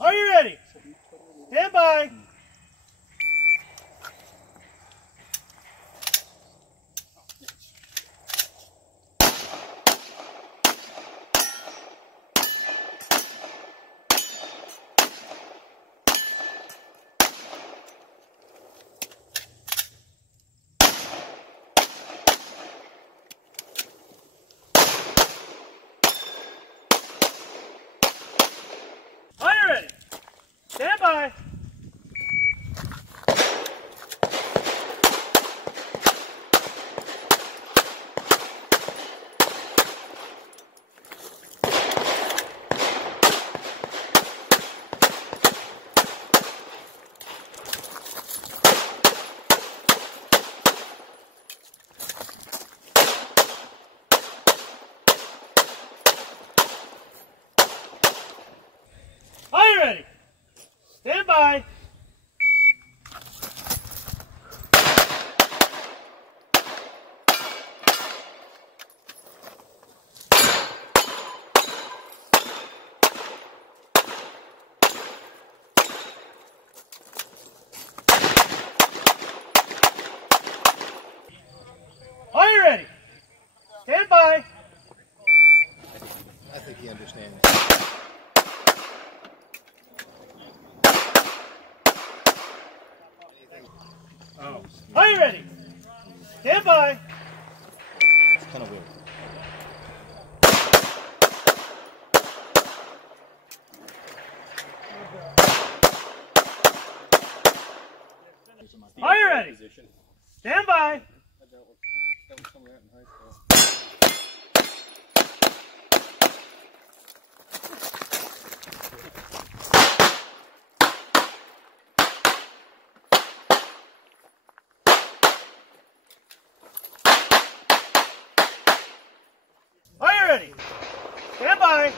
Are you ready? Stand by. Are you ready? Stand by. Are you ready? Stand by. Are you ready? Stand by. I think he understands. Oh. Are you ready? Stand by. It's kind of weird. Are you ready? Stand by. Are you ready? Stand by.